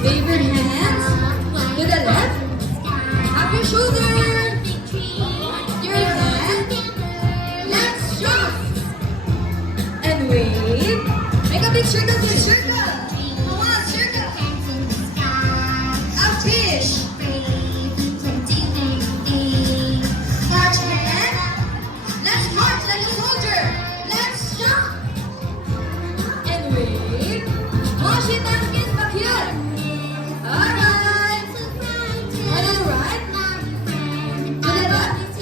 Wave your hands to the left. Up your shoulder. Your hand. Let's jump. And wave. Make a big circle, big circle. Come on, circle. A fish. March hand. Let's march like a soldier. Let's jump. And wave. Wash it and get back here. Alright. And then right. To the left.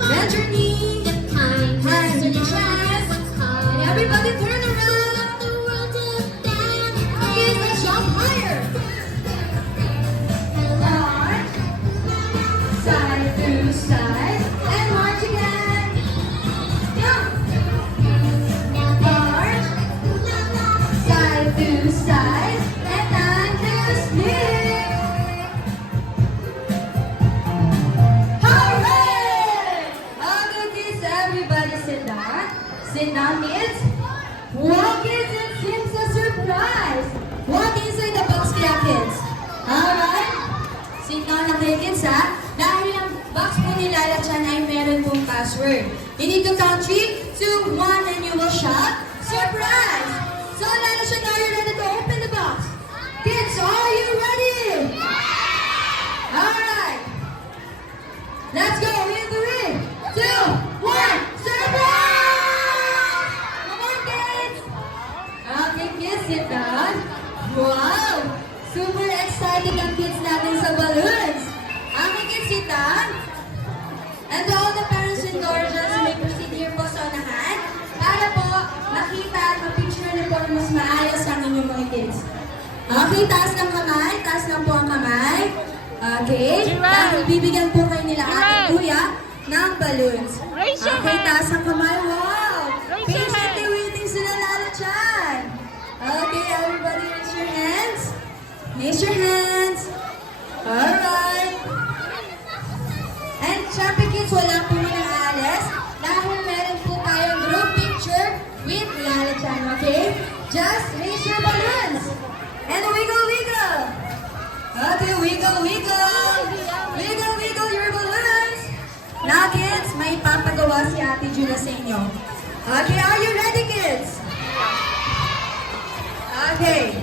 Bend your knee. Hands on your chest. And everybody turn around. Okay, let's jump higher. March. Side to side. And march again. Jump. March. Side to side. And time to split. Alright! Okay, kids, everybody sit down. Sit down, kids. What kids, it seems a surprise. What inside the box kaya, kids? Alright? Sit down na kayo, kids, ha? Dahil ang box po ni Lala Chan ay meron pong password. You need to count 3, 2, 1, and you will shout, surprise! So, Lala Chan, are you ready to open the box? Kids, are you ready? Alright. Let's go in 3, 2, 1, surprise! Come on, kids! Okay, kids, sit down. Wow! Super excited ang kids natin sa balloons. Okay, kids, sit down. And to all the parents and guardians, may proceed here po sa unahan para po makita at ma-picture na po mas maayos ang inyong mga kids. Okay, taas ng kamay. Taas lang po ang kamay. Okay. Dahil bibigyan po kayo nila ating kuya ng balloons. Okay, taas ang kamay. Wow! Patiently waiting sila Lala Chan. Okay, everybody raise your hands. Raise your hands. Alright. And syempre kids, wala po nang aalis dahil meron po tayong group picture with Lala Chan, okay? Just raise your balloons. And wiggle, wiggle. Okay, wiggle, wiggle. Wiggle, wiggle your balloons. Now kids, may papagawa si Ate Julia sa inyo. Okay, are you ready kids? Okay.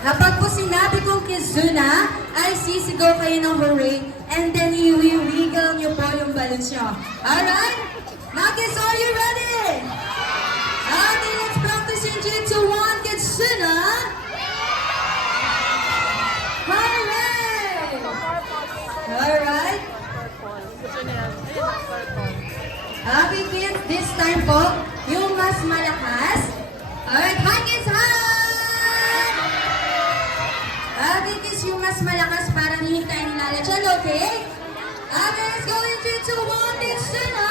Kapag po sinabi kong Kizuna, ay sisigaw kayo ng hooray, and then i-wiggle nyo po yung balloons nyo. Alright? Now kids, are you ready? Okay, let's practice in 3, 2, 1, Kizuna. Hooray! Alright? Okay kids, this time po, yung mas malakas. Alright, hi kids, hi! Okay kids, yung mas malakas para nihintayin ni Lala Chan, okay? Okay, let's go in 3, 2, 1, Kizuna!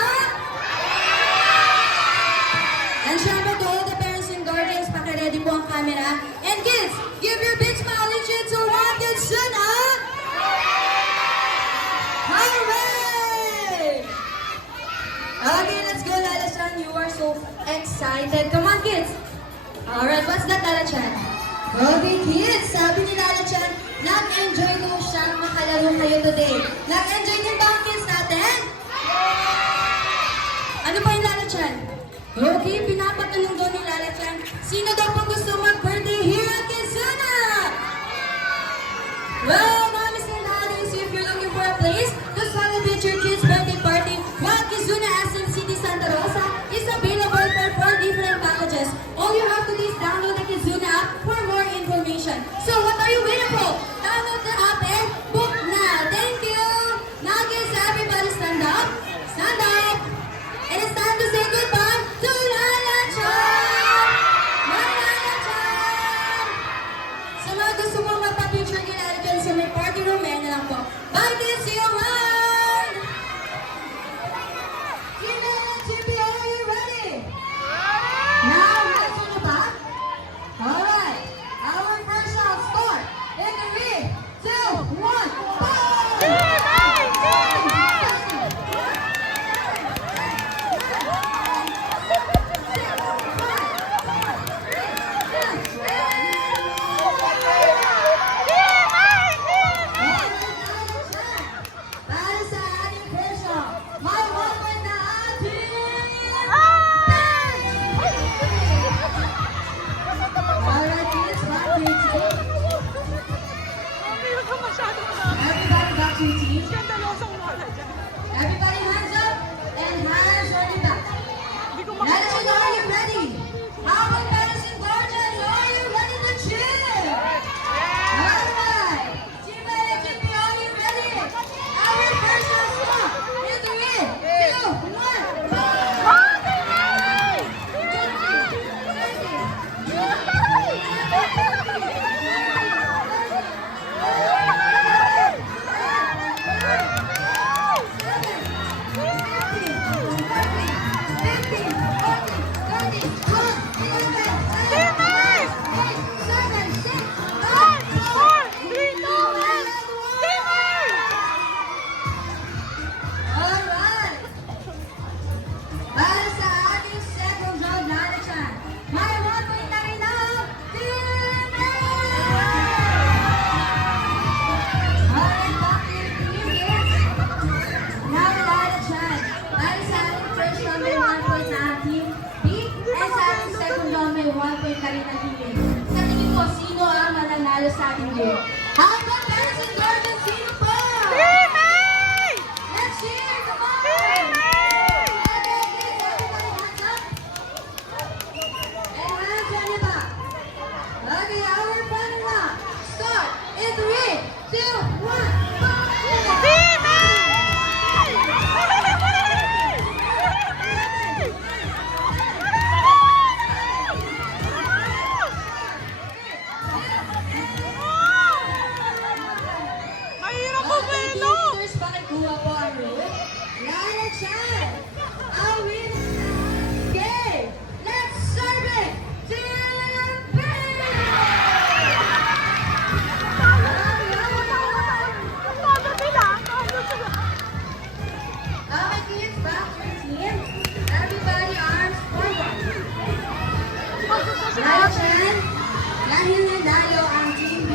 And syempre to all the parents and guardians, paki-ready po ang camera. And kids, give your big smile in 3, 2, 1, Kizuna! Hooray! Okay, let's go Lala Chan. You are so excited. Come on kids. Alright, what's that Lala Chan? Okay kids, sabi ni Lala Chan, nag-enjoy daw siyang makalaro kayo today. Nag-enjoy din ba ang kids natin? Ano pa yung Lala Chan? Okay, pinapatanong daw ni Lala Chan, sino daw pang gusto mag-birthday here at Kizuna? Well, moms and daddies, if you're looking for a place to celebrate your kids' birthday party, well, Kizuna SM City Santa Rosa is available for 4 different packages. All you have to do is download the Kizuna app for more information. So, what are you waiting for? Download the app and book now. Thank you! Now, kids, everybody stand ka rin ng team. Sa tingin mo, sino ang mananalo sa ating game? How about Harrison Gordon? Sino pa? Team A! Let's cheer! Come on! Team A! Okay, kids, everybody hands up. And hands on your back. Okay, our final round. Start in 3, 2, 1, go! Team A! Mahirap po bueno! Visitors, pakikuha po ang room. Lala Chan, ang winner. Okay, let's serve it to the Okay, kids, back to your team. Everybody arms forward. Lala Chan, dahil nanalo ang team B,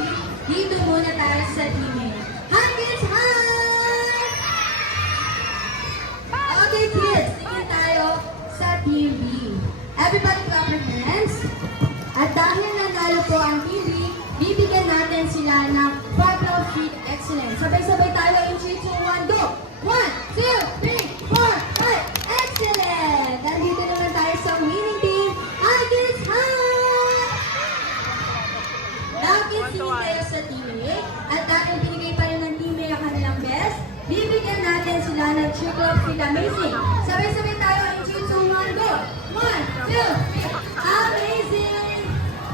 dito muna tayo sa team A. Hi, kids! Hi! Okay, kids, tingin tayo sa team B. Everybody clap your hands. At dahil nanalo po ang team B, bibigyan natin sila ng Purple Street Excellence. Sabay-sabay tayo in 3, 2, 1, go! 1, 2, 3, 4, 5, excellent! Nandito naman tayo sa winning team. Hi, kids! Hi! Bakit singin tayo sa team A? At dahil binigay pa rin ng team A ang kanilang best, bibigyan natin sila ng Triple of Feel Amazing. Sabay-sabay tayo in 3, 2, 1, go! 1, 2, 3, amazing!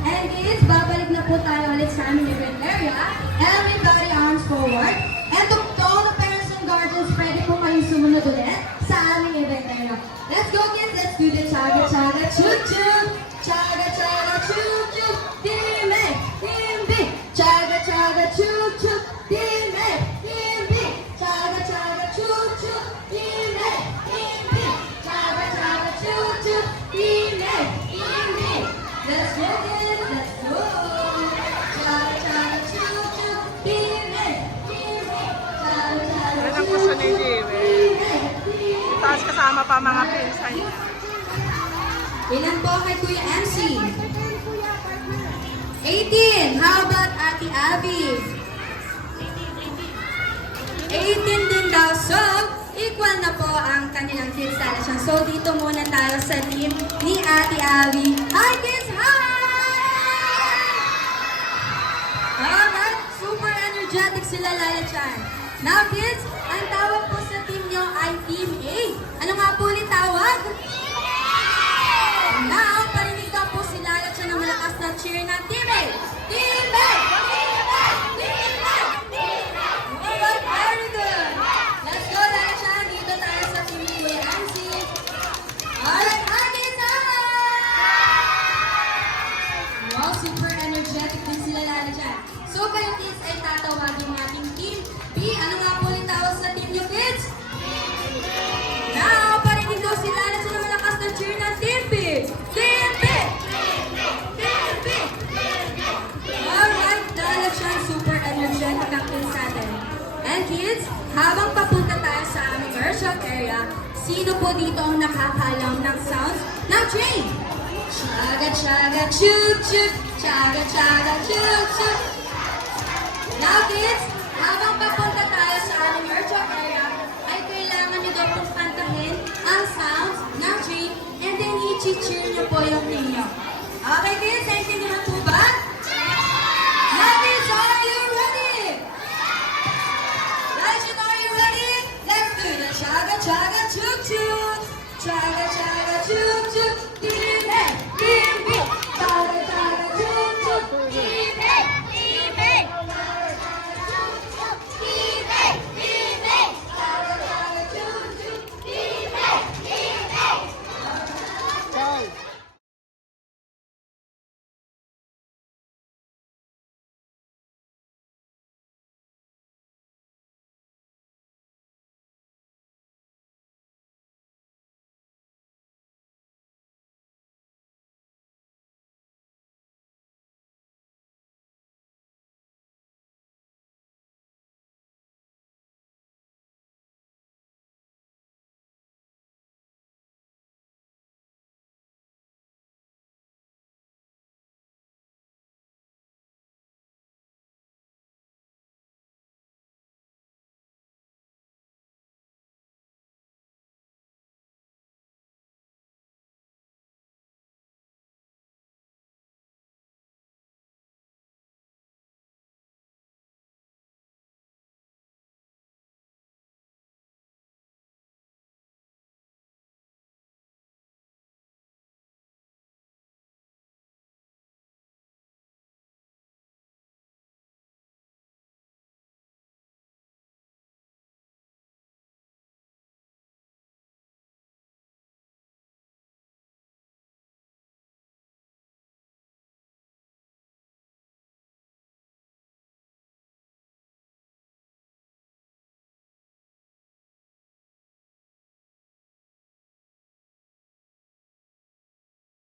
And kids, babalik na po tayo ulit sa aming event area. Everybody arms forward. And to all the parents and guardians, pwede po kayong sumunod ulit sa aming event area. Let's go kids, let's do the chaga chaga choo choo. Chaga chaga choo choo. Team A, Team B. Chaga chaga choo choo. Team A, Team B. Chaga chaga choo choo. Team A, Team B. Chaga chaga choo choo. Team A, Team B. Let's go kids, let's go. Chaga chaga choo choo. Team A, Team B. Chaga chaga Yan ang choo gusto ni choo. Jimmy. Team A, Team B. Tapos kasama pa mga pinsan niya. Ilan po kay Kuya MC? 18. How about Ate Abby? 18 din daw. So, equal na po ang kanilang kids selection. So, dito muna tayo sa team ni Ate Abby. Hi, kids! Hi! Alright, super energetic sila, Lala Chan. Now, kids, ang tawag po sa team nyo ay Team A. Ano nga po ulit tawag? Now, parinig daw po si Lala Chan ng malakas na cheer ng Team A. Team A! Team A! Team A! Team A! Alright, very good. Let's go, Lala Chan. Dito tayo sa team ni Kuya MC. Alright, hi, kids! Hi! Wow, super energetic din sila, Lala Chan. So, kayo kids ay tatawagin natin Team B. Ano nga po yung tawag sa team nyo, kids? Now, parinig daw si Lala Chan ng malakas na cheer ng Team B. Team B! Team B! Alright, Lala Chan, super energetic ang kids natin. And kids, habang papunta tayo sa aming workshop area, sino po dito ang nakakaalam ng sounds ng train? Chaga chaga choo choo, chaga chaga choo choo. Now kids, habang papunta tayo sa aming workshop area, ay kailangan nyo daw pong kantahin ang sounds ng train and then i-cheer nyo po yung ninyo. Okay kids, naintindihan po ba? Now kids, are you ready? Guys, are you ready? Let's do the chaga chaga choo choo, chaga chaga choo